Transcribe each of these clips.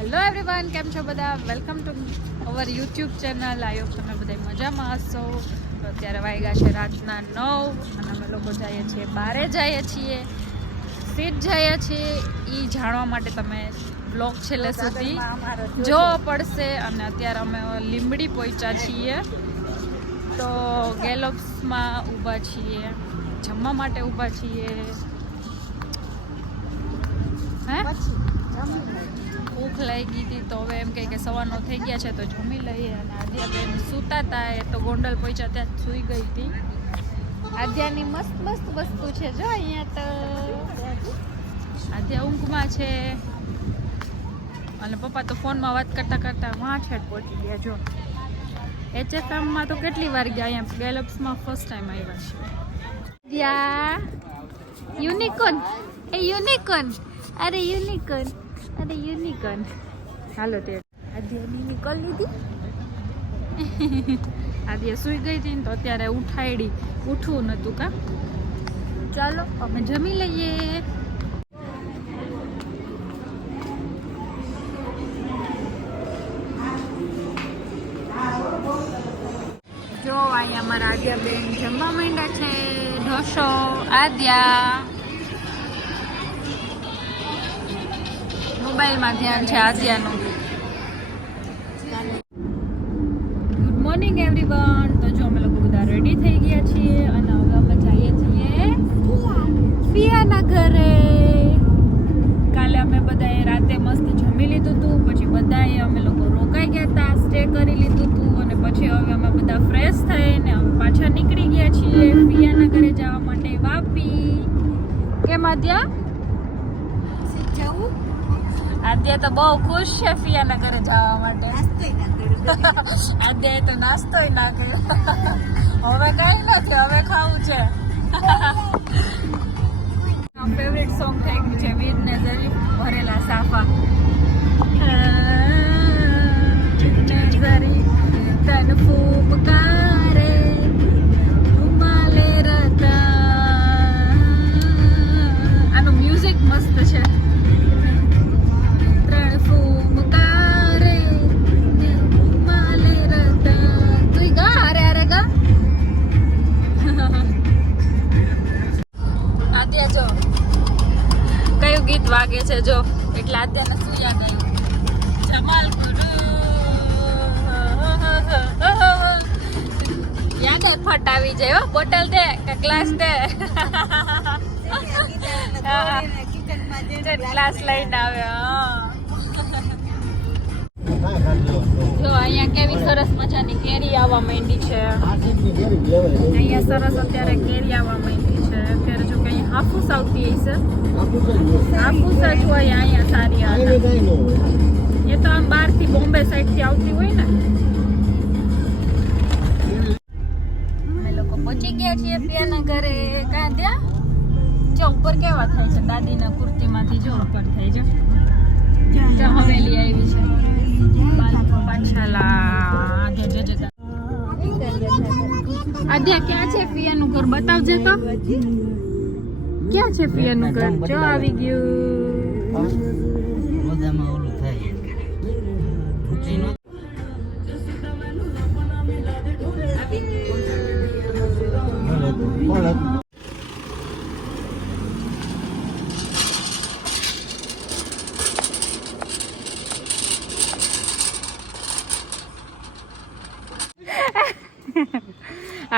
Hello everyone, કેમ છો બધા? Welcome to our YouTube channel. I hope તમે બધા મજામાં હશો. તો અત્યારે વાગ્યા છે રાતના 9 અને અમે લોકો જઈએ છીએ, બહારે જઈએ છીએ, સીટ જઈએ છીએ. એ જાણવા માટે તમે બ્લોગ છેલ્લે સુધી જોવો પડશે. અને અત્યારે અમે લીંબડી પહોંચ્યા છીએ, તો ગેલોપ્સમાં ઊભા છીએ, જમવા માટે ઊભા છીએ. હે ભૂખ લાગી હતી તો હવે એમ કહે કે 9:15 થઈ ગયા છે તો જમી લઈએ. અને આદ્યાબેન સૂતા હતા, એ તો ગોંડલ પહોંચ્યા ત્યાં સૂઈ ગઈ હતી. આદ્યાની મસ્ત મસ્ત વસ્તુ છે જો અહીંયા. તો આદ્યા ઊંઘમાં છે અને પપ્પા તો ફોનમાં વાત કરતા કરતા છેટ પહોંચી ગયા. જો HFMમાં તો કેટલી વાર ગયા, અહીંયા ગેલોપ્સમાં ફર્સ્ટ ટાઈમ આવ્યા છે. યુનિકોર્ન, એ યુનિકોર્ન, અરે યુનિકોર્ન, અરે યુનિકોર્ન. હાલો તે આદ્યાની નિકોલ લીધી. આદ્યા સૂઈ ગઈ હતી ને તો અત્યારે ઉઠાડી, ઉઠવું નહોતું કા. ચાલો અમે જમી લઈએ. જો અહીંયા અમારા આદ્યાબેન જમવા માંડ્યા છે. ઢોસો આદ્યા, મોબાઈલમાં ધ્યાન છે આદ્યાનું. Good morning everyone. તો જો અમે લોકો બધા રેડી થઈ ગયા છીએ અને હવે અમે જઈએ છીએ ફિયાના ઘરે. કાલે અમે બધાએ રાતે મસ્ત જમી લીધું હતું, પછી બધાએ અમે લોકો રોકાઈ ગયા હતા, સ્ટે કરી લીધું હતું અને પછી હવે અમે બધા ફ્રેશ થઈને અમે પાછા નીકળી ગયા છીએ ફિયાના ઘરે જવા માટે. વાપી કેમ આદ્યા? આદ્યા તો બહુ ખુશ છે ફિયાના ઘરે જવા માટે. આદ્યાએ તો નાસ્તોય ના કર્યો. હવે કઈ નથી, હવે ખાવું છે. ફેવરેટ સોંગ થઈ ગયું છે વીર ને ઝરીફ, ભરેલા સાફા. તન ફૂબકારે રૂમાલે રતા. આનું મ્યુઝિક મસ્ત છે. ગીત વાગે છે જો, એટલે આદ્યાને સુયા ગયું. જમાલ યાદ ફટ આવી જાય. હો બોટલ દે કે ગ્લાસ દે. ગ્લાસ લઈને આવે. જો અહીંયા કેવી સરસ મજાની કેરી આવવા માંડી છે. અહીંયા સરસ અત્યારે કેરી આવવા માંડી છે. અત્યારે જો કે હાફૂસ આવતી હશે. હાફૂસ જ હોય અહીંયા સારી આવે. એ તો આમ બહારથી બોમ્બે સાઈડથી આવતી હોય ને. અમે લોકો પહોંચી ગયા છીએ પિયાના ઘરે. કાં ત્યાં જો ઉપર કેવા થાય છે, દાદીના કુર્તીમાંથી જો ઉપર થાય છે. ત્યાં હવેલી આવી છે. આદ્યા ક્યાં છે ફિયાનું ઘર? બતાવજે તો ક્યાં છે ફિયાનું ઘર. જો આવી ગયું.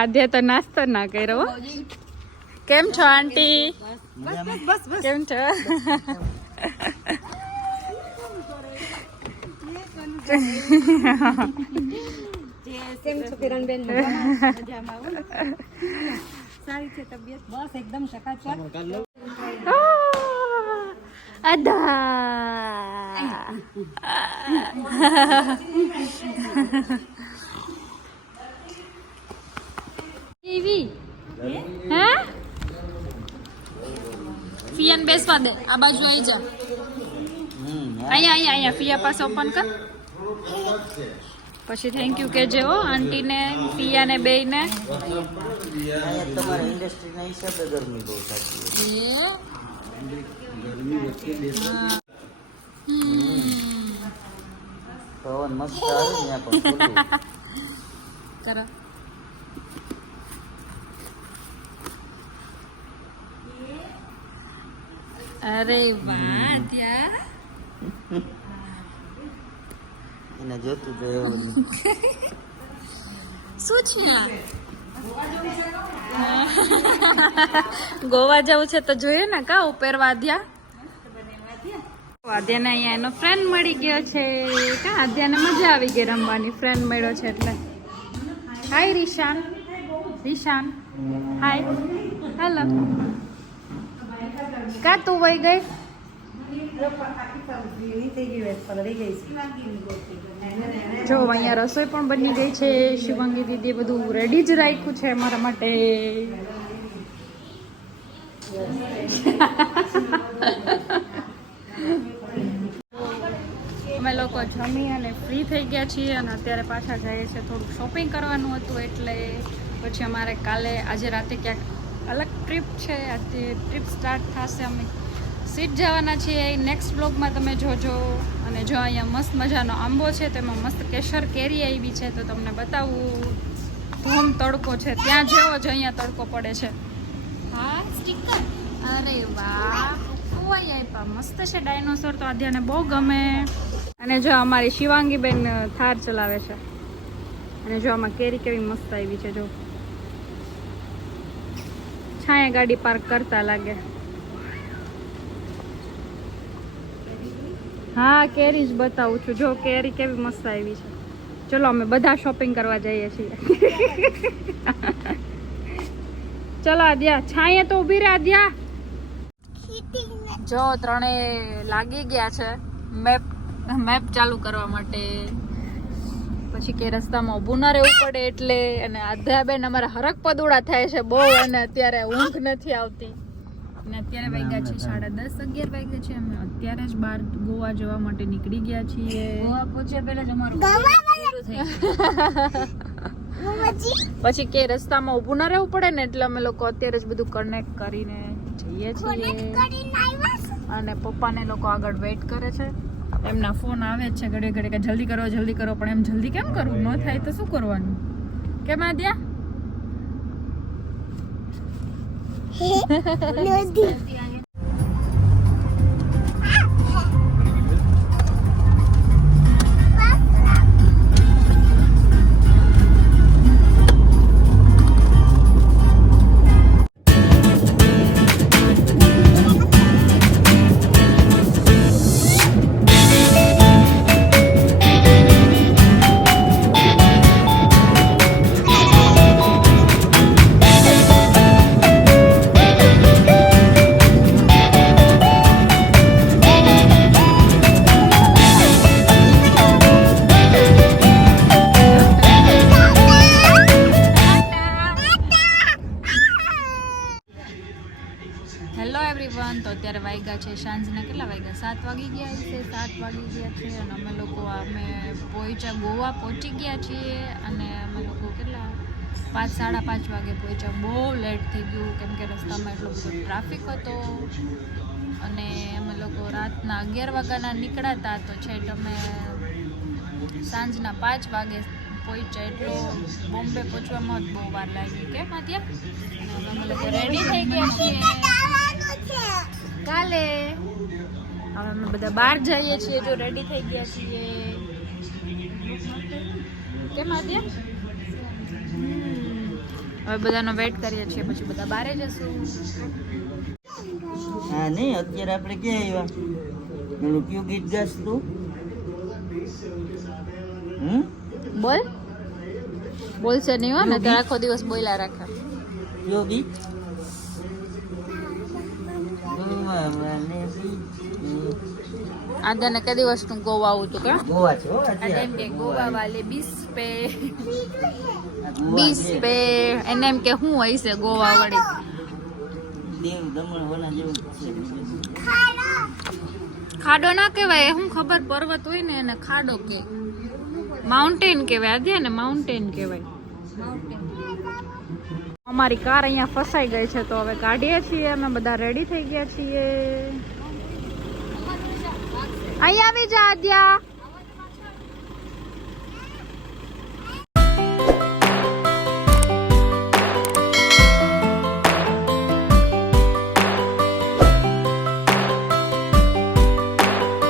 આદ્યા તો નાસ્તો ના કર્યો. કેમ છો આંટી? કેમ છો? કેમ છો કિરણબેન? મજામાં? સારી છે તબિયત? બસ એકદમ ચકાચક. આદા એવી હે ફિયાને બેસવા દે. આ બાજુ આવી જા. અહીંયા ફિયા પાસે ઓપન કર. પછી થેન્ક યુ કહેજે હો આંટીને, પિયાને, બેયને. તમારા ઇન્ડસ્ટ્રીના હિસાબે ગરમી બહુ થતી હોય. ગરમી વચ્ચે પવન મસ્ત આવે ને ત્યાં પણ ખુલ્લું. કરો અરે વાહ ત્યાં એને જોતું તો એવું શું છે આ? ગોવા જવું છે તો જોઈએ ને કા ઉપર વાદ્યા વાદ્યાને અહીંયા એનો ફ્રેન્ડ મળી ગયો છે કા આદ્યાને મજા આવી ગઈ રમવાની ફ્રેન્ડ મળ્યો છે એટલે હાય રિશાન રિશાન હાય હેલો કા તું વઈ ગઈ જો અહીંયા રસોઈ પણ બની ગઈ છે શિવાંગી દીદીએ બધું રેડી જ રાખ્યું છે અમારા માટે અમે લોકો જમી અને ફ્રી થઈ ગયા છીએ અને અત્યારે પાછા જઈએ છીએ થોડુંક શોપિંગ કરવાનું હતું એટલે પછી અમારે કાલે આજે રાતે ક્યાંક અલગ ટ્રીપ છે આજે ટ્રીપ સ્ટાર્ટ થશે અમે સીટ જવાના છીએ નેક્સ્ટ બ્લોગમાં તમે જોજો અને જો અહીંયા મસ્ત મજાનો આંબો છે તેમાં મસ્ત કેસર કેરી આવી છે તો તમને બતાવું ધૂમ તડકો છે ત્યાં જેવો જ અહીંયા તડકો પડે છે હા સ્ટીકર અરે વાહ કોઈ આપ્યા મસ્ત છે ડાયનોસોર તો આધ્યાને બહુ ગમે અને જો અમારી શિવાંગી બેન થાર ચલાવે છે અને જો આમાં કેરી કેવી મસ્ત આવી છે જો છાયા ગાડી પાર્ક કરતા લાગે હા કેરી જ બતાવું છું જો કેરી કેવી મસ્ત આવી છે ચલો અમે બધા શોપિંગ કરવા જઈએ છીએ ચલો આદ્યા છાંયે તો ઊભી રહે આદ્યા જો ત્રણે લાગી ગયા છે મેપ ચાલુ કરવા માટે પછી કે રસ્તામાં ઊભું ના રહેવું પડે એટલે અને આધ્યાબેન અમારા હરક પદુડા થાય છે બહુ અને અત્યારે ઊંઘ નથી આવતી અને અત્યારે વાગ્યા છે 10:30 11 વાગ્યા છે અમે અત્યારે જ બહાર ગોવા જવા માટે નીકળી ગયા છીએ ગોવા પહોંચ્યા પહેલા જ અમારું પછી કે રસ્તામાં ઊભું ના રહેવું પડે ને એટલે અમે લોકો અત્યારે જ બધું કનેક્ટ કરીને જઈએ છીએ અને પપ્પાને લોકો આગળ વેઇટ કરે છે એમના ફોન આવે જ છે ઘડે ઘડે કે જલ્દી કરો પણ એમ જલ્દી કેમ કરવું ન થાય તો શું કરવાનું કેમ આદ્યા હેલો એવરીવન તો અત્યારે વાગ્યા છે સાંજના કેટલા વાગ્યા 7 વાગી ગયા છે 7 વાગી ગયા છે અને અમે ગોવા પહોંચી ગયા છીએ અને અમે લોકો કેટલા 5 સાડા 5 વાગે પહોંચ્યા બહુ લેટ થઈ ગયું કેમ કે રસ્તામાં એટલો બધો ટ્રાફિક હતો અને અમે લોકો રાતના 11 વાગ્યાના નીકળ્યા હતા તો છેટ અમે સાંજના 5 વાગે પહોંચ્યા એટલો બોમ્બે પહોંચવામાં જ બહુ વાર લાગી કેમ અત્યારે અમે લોકો રેડી થઈ ગયા છીએ કાલે હવે અમે બધા બહાર જઈએ છીએ જો રેડી થઈ ગયા છીએ કેમ આદ્યા હવે બધાનો વેઇટ કરીએ છીએ પછી બધા બહારે જશું હા નહીં અત્યારે આપણે ક્યાં આવ્યા એનું કયું ગીત ગાસ તું બોલશે નહીં હો ને તો આખો દિવસ બોલ્યા રાખે કયો ગીત આદાને કે દિવસનું ગોવા આવું હતું કે ગોવા છે હો એમ કે ગોવા વાલે બીસ પે એને એમ કે શું હોય છે ગોવા વળી દેવ દમણ વના જેવું છે ખાડો ના કહેવાય શું ખબર પર્વત હોય ને એને ખાડો કે માઉન્ટેન કહેવાય આદે ને માઉન્ટેન કહેવાય અમારી કાર અહીંયા ફસાઈ ગઈ છે તો હવે કાઢીએ છીએ અમે બધા રેડી થઈ ગયા છીએ અહીંયા આવી જા આદ્યા